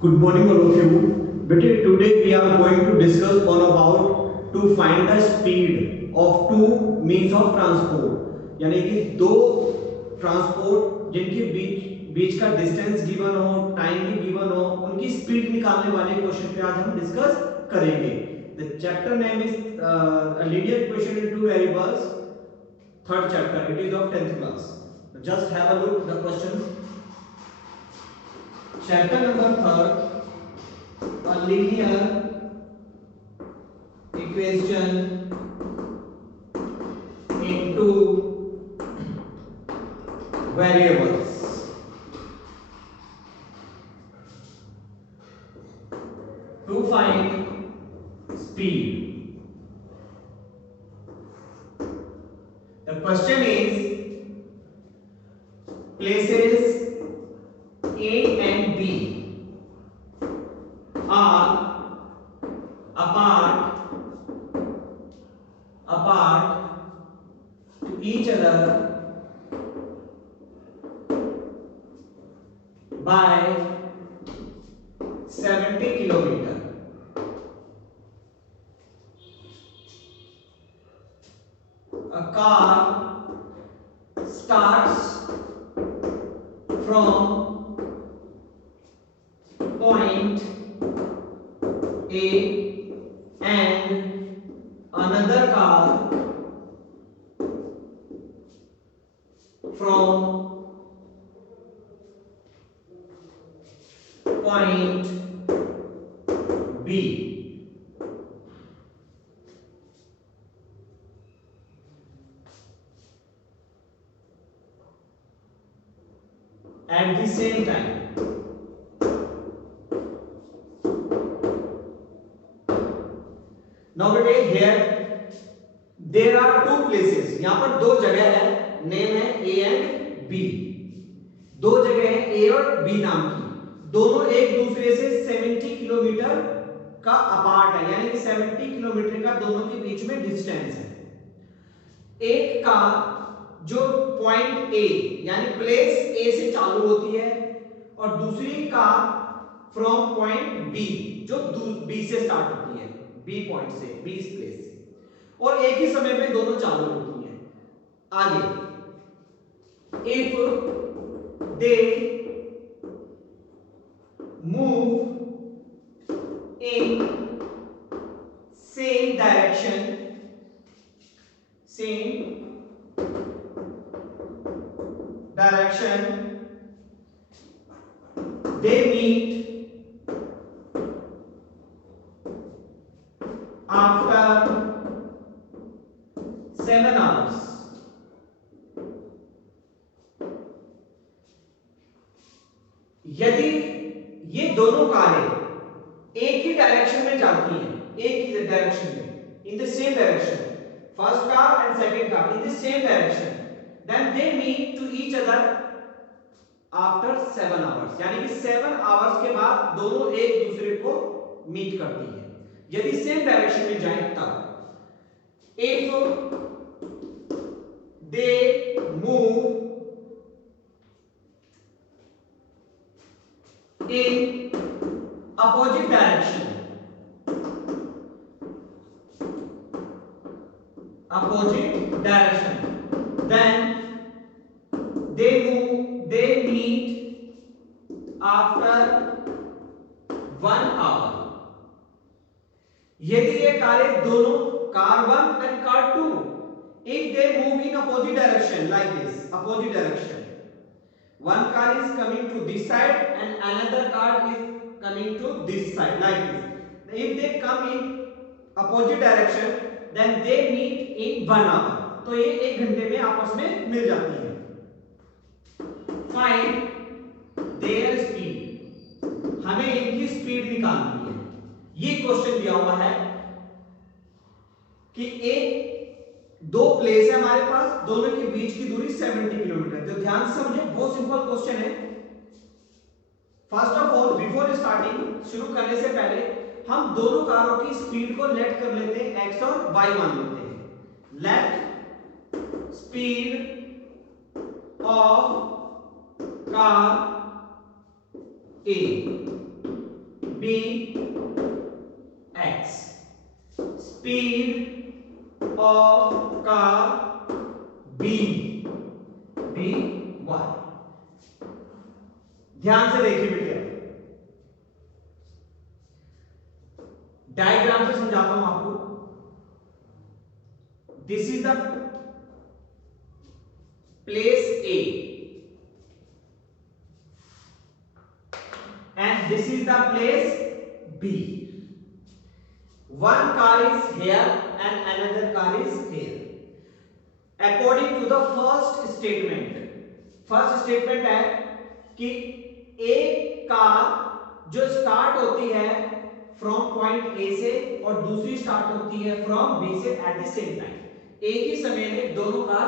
Good morning all of you. बेटे today we are going to discuss on about to find the speed of two means of transport. यानी कि दो transport जिनके बीच बीच का distance given हो, time भी given हो, उनकी स्पीड निकालने वाले क्वेश्चन पे आज हम डिस्कस करेंगे. The chapter name is linear equation in two variables. Third chapter. It is of 10th class. Just have a look the questions. Chapter number 3, a linear equation into variables. To find speed. The question is places A and B are apart to each other by 70 kilometer. A car starts from point A and another car from point B. At the same time. Now बेटे here there are two places. यहाँ पर दो जगह है, name है A and B. दो जगह है A और B नाम की, दोनों एक दूसरे से 70 किलोमीटर का अपार्ट है, यानी कि 70 किलोमीटर का दोनों के बीच में डिस्टेंस है. एक का जो पॉइंट A यानी प्लेस A से चालू होती है और दूसरी का फ्रॉम पॉइंट B जो B से स्टार्ट होती है, B पॉइंट से, B प्लेस से, और एक ही समय में दोनों चालू होती हैं. आगे if they move in same direction they meet after 7 hours. यदि ये दोनों कारें एक ही डायरेक्शन में जाती हैं, एक ही डायरेक्शन में, in the same direction, first car and second car in the same direction, then they meet to each other after 7 hours, यानी कि 7 आवर्स के बाद दोनों एक दूसरे को मीट करती हैं, यदि सेम डायरेक्शन में जाएं तब. If they move in opposite direction, then they meet after 1 hour. यदि ये कारें दोनों, car 1 and car 2, if they move in opposite direction like this, opposite direction, one car is coming to this side and another car is coming to this side like this. If they come in opposite direction then they meet in 1 hour. तो ये 1 घंटे में आपस में मिल जाती है. Find their speed. हमें इनकी स्पीड निकालनी है. ये क्वेश्चन दिया हुआ है कि एक दो प्लेस है हमारे पास, दोनों के बीच की दूरी 70 किलोमीटर. तो ध्यान से समझे, बहुत सिंपल क्वेश्चन है. First of all, before starting, शुरू करने से पहले हम दोनों कारों की स्पीड को लेट कर लेते हैं, x और y मान लेते हैं. Let speed of car A B X, speed of car B Y. ध्यान से देखिए बेटे, डायग्राम से समझाता हूं आपको। This is the place A and this is the place B. One car is here and another car is here. According to the first statement है कि एक कार जो स्टार्ट होती है फ्रॉम पॉइंट ए से और दूसरी स्टार्ट होती है फ्रॉम बी से एट द सेम टाइम, एक ही समय में दोनों कार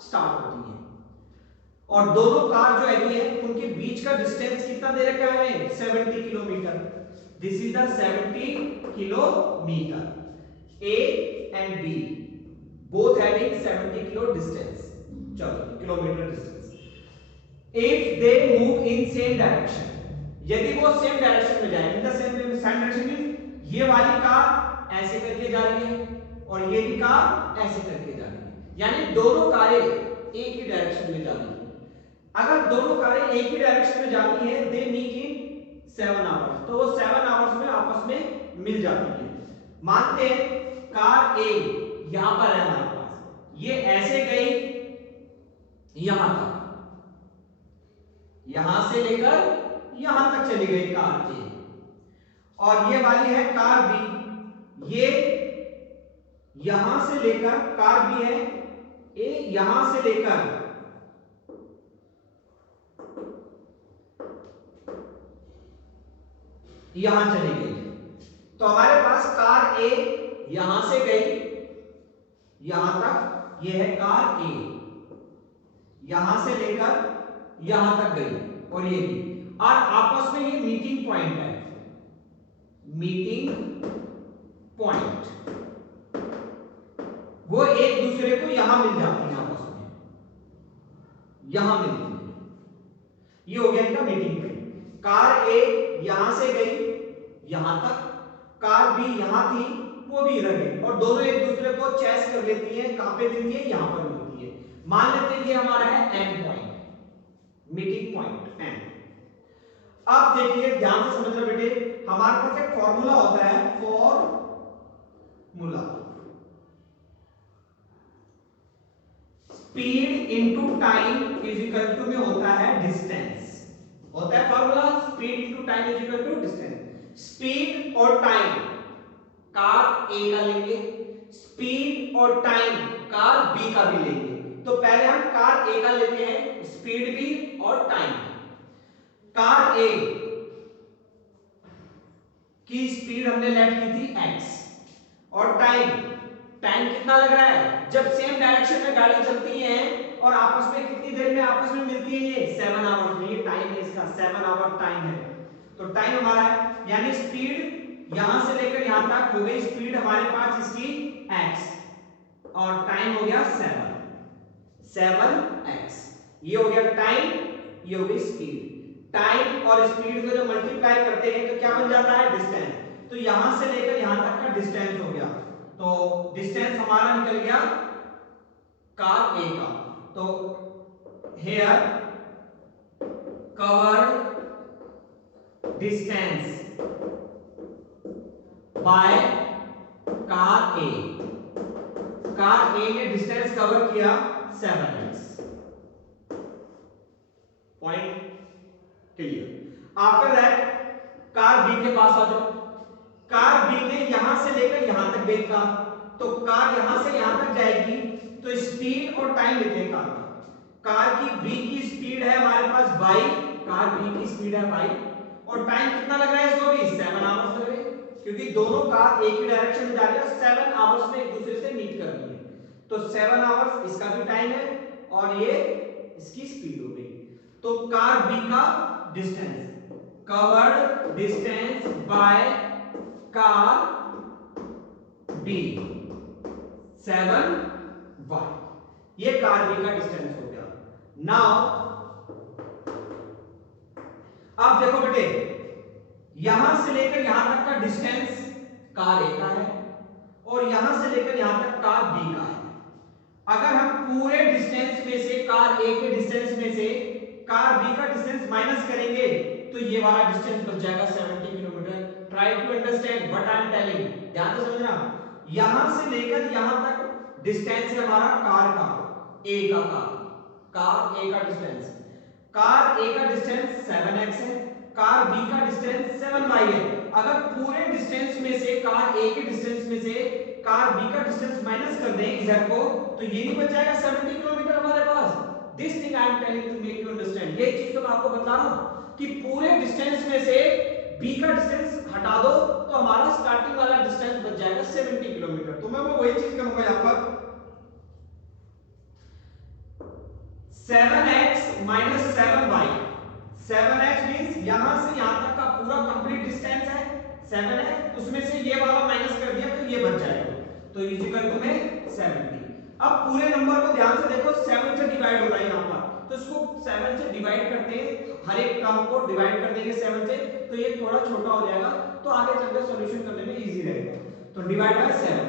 स्टार्ट होती है और दोनों कार जो है उनके बीच का डिस्टेंस कितना दे रखा है हमें, 70 kilometre. This is the 70 kilometre. A and B both having 70 kilo distance, चलो kilometre distance. If they move in same direction, यदि वो सेम डायरेक्शन में जाए, in the same direction means ये वाली कार ऐसे करके जा रही है और ये भी कार ऐसे करके जा रही है, यानी दोनों कारें एक ही डायरेक्शन में जा रही है। अगर दोनों कारें एक ही डायरेक्शन में जाती हैं, दे मीट इन 7 आवर्स, तो वो 7 आवर्स में आपस में मिल जाती है। मानते हैं कार ए यहां पर है हमारे पास, ये ऐसे गई यहां तक, यहां से लेकर यहां तक चली गई कार ए, और ये वाली है कार बी, ये यहां से लेकर कार बी है ए, यहां से लेकर यहां चली गई। तो हमारे पास कार ए यहां से गई यहां तक, यह है कार ए, यहां से लेकर यहां तक गई और ये भी, और आपस में ये मीटिंग पॉइंट है, मीटिंग पॉइंट, वो एक दूसरे को यहां मिल जाती है, आपस में यहां मिलती है। ये हो गया इनका मीटिंग पॉइंट। कार ए यहां से गई यहां तक, कार बी यहां थी वो भी इधर गई, और दोनों एक दूसरे को चेस कर लेती हैं, कहां पे मिलती है, यहां पर मिलती है। मान लेते हैं ये हमारा है and point, meeting point and. अब देखिए ध्यान से समझना बेटे, हमारे पास एक फॉर्मूला होता है, formula speed into time is equal to में होता है डिस्टेंस, होता है formula speed into time is equal to distance. Speed और टाइम कार ए का लेंगे, स्पीड और टाइम कार बी का भी लेंगे। तो पहले हम कार ए का लेते हैं, स्पीड भी और टाइम। कार ए की स्पीड हमने लेट की थी x, और टाइम कितना लग रहा है, जब सेम डायरेक्शन में गाड़ी चलती है और आपस में कितनी देर में आपस में मिलती है, ये 7 आवर्स में, ये टाइम है इसका, 7 आवर टाइम है। तो टाइम हमारा है, यानी स्पीड यहां से लेकर यहां तक हो गई स्पीड हमारे पास इसकी x, और टाइम हो गया 7x, ये हो गया टाइम, ये हो गई स्पीड। टाइम और स्पीड को जब मल्टीप्लाई करते हैं तो क्या बन जाता है, डिस्टेंस। तो यहां से लेकर यहां तक का डिस्टेंस हो गया, तो डिस्टेंस हमारा निकल गया कार ए का। तो here covered distance by car A, car A ने डिस्टेंस कवर किया 7x। Point clear. After that car B के पास आ जाओ, कार बी ने यहां से लेकर यहां तक देखा, तो कार यहां से यहां तक जाएगी, तो स्पीड और टाइम लेते हैं कार का। कार की बी की स्पीड है हमारे पास y, कार बी की स्पीड है y, और टाइम कितना लग रहा है इसको भी 7 आवर्स लग रहे हैं, क्योंकि दोनों कार एक ही डायरेक्शन में जा रही है, 7 आवर्स में एक दूसरे से मीट कर रही है। तो 7 आवर्स इसका भी टाइम है और ये इसकी स्पीड हो गई। तो कार बी का distance, covered distance by car B 7y, ये कार बी का डिस्टेंस हो गया। नाउ अब देखो बेटे, यहां से लेकर यहां तक का डिस्टेंस कार ए का है और यहां से लेकर यहां तक कार बी का है। अगर हम पूरे डिस्टेंस में से कार ए के डिस्टेंस में से कार बी का डिस्टेंस माइनस करेंगे तो ये वाला डिस्टेंस बच जाएगा 70 kilometre. Try to understand what I am telling, ध्यान से समझना। यहां से लेकर यहां तक डिस्टेंस है हमारा कार का ए का कार ए का डिस्टेंस, कार ए का डिस्टेंस 7x है, कार बी का डिस्टेंस 7y है। अगर पूरे डिस्टेंस में से कार ए के डिस्टेंस में से कार बी का डिस्टेंस माइनस कर दें इधर को तो ये नहीं बच जाएगा 70 किलोमीटर हमारे पास। This thing I am telling to make you understand. ये चीज तो मैं आपको बता रहा हूं कि पूरे डिस्टेंस में से बी का डिस्टेंस हटा दो तो हमारा स्टार्टिंग वाला डिस्टेंस बच जाएगा 70 किलोमीटर। तो मैं वही चीज करूंगा यहां पर 7x minus 7y। 7x means यहां से यहां तक का पूरा कंप्लीट डिस्टेंस है 7x, उसमें से ये वाला माइनस कर दिया तो ये बच जाएगा, तो इज इक्वल टू में 70। अब पूरे नंबर को ध्यान से देखो, 7 से डिवाइड हो रहा है यहां पर, तो इसको 7 से डिवाइड करते हैं, हर एक टर्म को डिवाइड कर देंगे 7 से, तो ये थोड़ा छोटा हो जाएगा, तो आगे चलकर सॉल्यूशन करने में इजी रहेगा। तो डिवाइड बाय 7,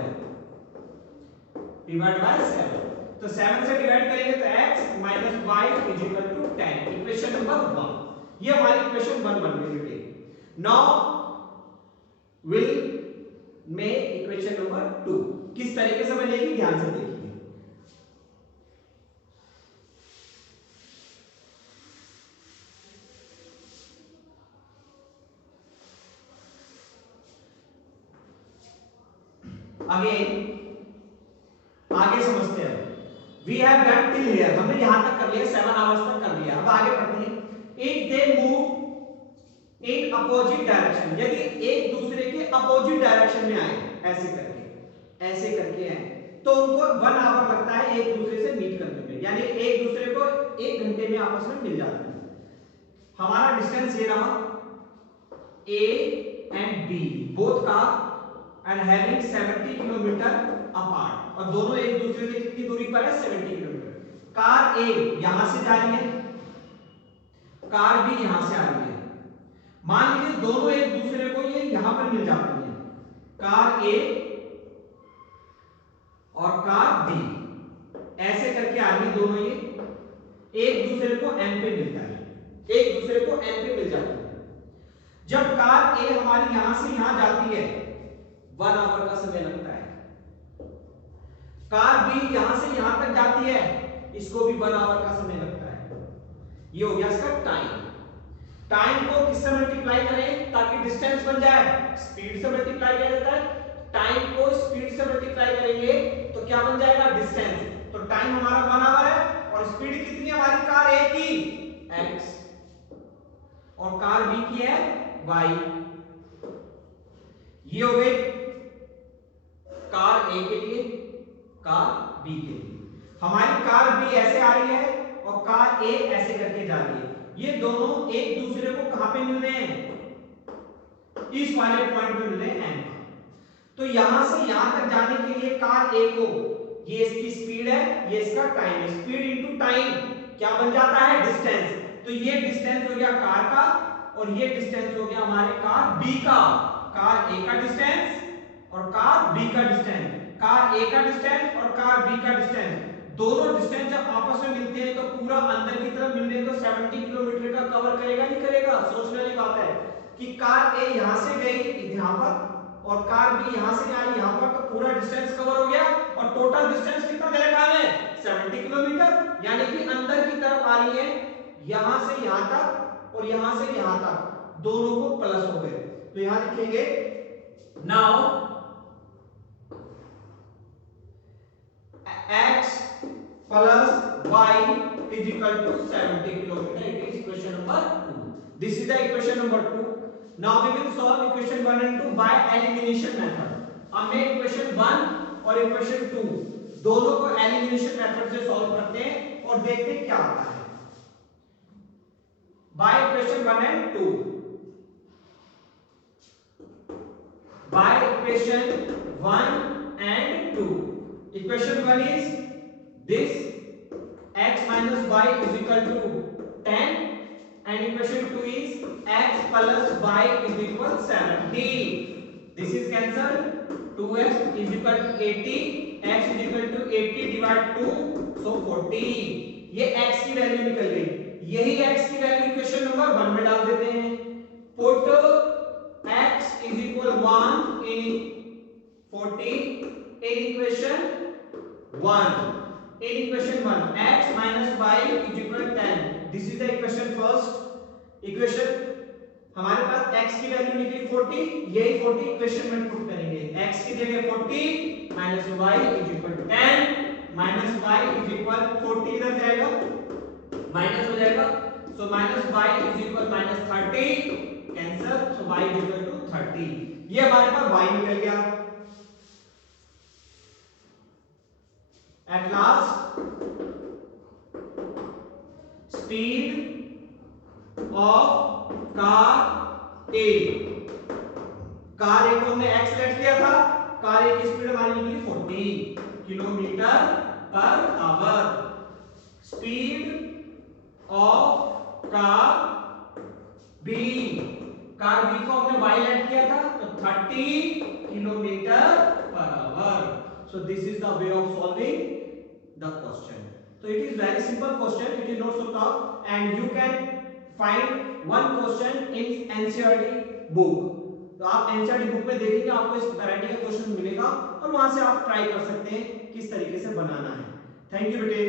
डिवाइड बाय 7, तो 7 से डिवाइड करेंगे तो x minus y is equal to 10। Equation number 1, ये हमारी इक्वेशन 1 बन गई बेटे। Now will make equation number 2। किस तरीके से बनेगी ध्यान से देखिए। अगेन आगे समझते हैं। We have done till here, हमने यहां तक कर लिया, 7 आवर्स तक कर लिया। अब आगे बढ़ते हैं। If they move in opposite direction, यदि एक दूसरे के अपोजिट डायरेक्शन में आए, ऐसे करके आए, तो उनको 1 आवर लगता है एक दूसरे से मीट करने में, यानी एक दूसरे को 1 घंटे में आपस में मिल जाते हैं। हमारा डिस्टेंस ये रहा A and B, बोथ का and having 70 किलोमीटर अपार्ट, और दोनों एक दूसरे से कितनी दूरी पर है 70 किलोमीटर। कार ए यहां से जा रही है, कार बी यहां से आ रही है। मान लीजिए दोनों एक दूसरे को ये यहां पर मिल जाती हैं, कार ए और कार बी ऐसे करके आ रही, दोनों ये एक दूसरे को एम पे मिलता है, एक दूसरे को एम पे मिल जाती है। जब कार ए हमारी यहां से यहां जाती है 1 आवर का समय लगता है। कार बी यहां से यहां तक जाती है, इसको भी 1 आवर का समय लगता है। ये हो गया इसका टाइम। टाइम को किससे मल्टीप्लाई करें ताकि डिस्टेंस बन जाए? स्पीड से मल्टीप्लाई किया जाता है। टाइम को स्पीड से मल्टीप्लाई करेंगे तो क्या बन जाएगा? डिस्टेंस। तो टाइम हमारा 1 आवर है और स्पीड कितनी है हमारी कार ए की? x, और कार बी की है y। ये हो गई कार ए के लिए, कार बी के लिए। हमारी कार बी ऐसे आ रही है और कार ए ऐसे करके जा रही है। ये दोनों एक दूसरे को कहां पे मिल रहे हैं? इस वाले पॉइंट पे मिल रहे हैं एम। तो यहां से यहां तक जाने के लिए कार ए को, ये इसकी स्पीड है, ये इसका टाइम है, स्पीड इनटू टाइम क्या बन जाता है? डिस्टेंस। तो ये डिस्टेंस हो गया कार का और ये डिस्टेंस हो गया हमारे कार बी का। कार ए का डिस्टेंस और कार बी का डिस्टेंस, कार ए का डिस्टेंस और कार बी का डिस्टेंस, दोनों डिस्टेंस जब आपस में मिलते हैं तो पूरा अंदर की तरफ मिलने तो 70 किलोमीटर का कवर करेगा नहीं करेगा? सोचने वाली बात है कि कार ए यहां से गई यहां पर और कार बी यहां से आई यहां पर, तो पूरा डिस्टेंस कवर हो गया और टोटल डिस्टेंस कितना दे रखा है? 70 किलोमीटर। यानी कि अंदर की तरफ आ रही है यहां से यहां तक और यहां से यहां तक, दोनों को प्लस हो गए। तो यहां लिखेंगे now x plus y is equal to 70 kilometer. It is equation number 2. This is the equation number 2. Now we will solve equation 1 and 2 by elimination method. हमने equation 1 और equation 2 दोनों को elimination method से solve करते हैं और देखते हैं क्या आता है। By equation 1 and 2. By equation 1 and 2. Equation 1 is this, x minus y is equal to 10, and equation 2 is x plus y is equal 70. This is cancelled. 2x is equal to 80, x is equal to 80 divide 2, so 40. ये x की value निकल गई। यही x की value equation number 1 में डाल देते हैं। Put x is equal 1 in 40 in equation 1. In equation 1, x minus y is equal to 10. This is the equation first. Equation हमारे पास x की वैल्यू निकली 40, यही 40 इक्वेशन में पुट करेंगे। x की जगह 40 minus y is equal to 10 minus y is equal 40 इधर जाएगा माइनस हो जाएगा, so minus y is equal minus 30 cancel, so y is equal to 30। ये हमारे पास y निकल गया। At last speed of car A, car A को हमने x लेट किया था, कार ए की स्पीड हमारी निकली 40 kilometre per hour. Speed of car B, car B को हमने y लेट किया था तो 30 kilometre per our. So this is the way of solving the question. So it is very simple question, it is not so tough, and you can find one question in NCERT book. तो आप NCERT book में देखेंगे आपको इस variety का question मिलेगा और वहां से आप ट्राई कर सकते हैं किस तरीके से बनाना है। थैंक यू बेटे।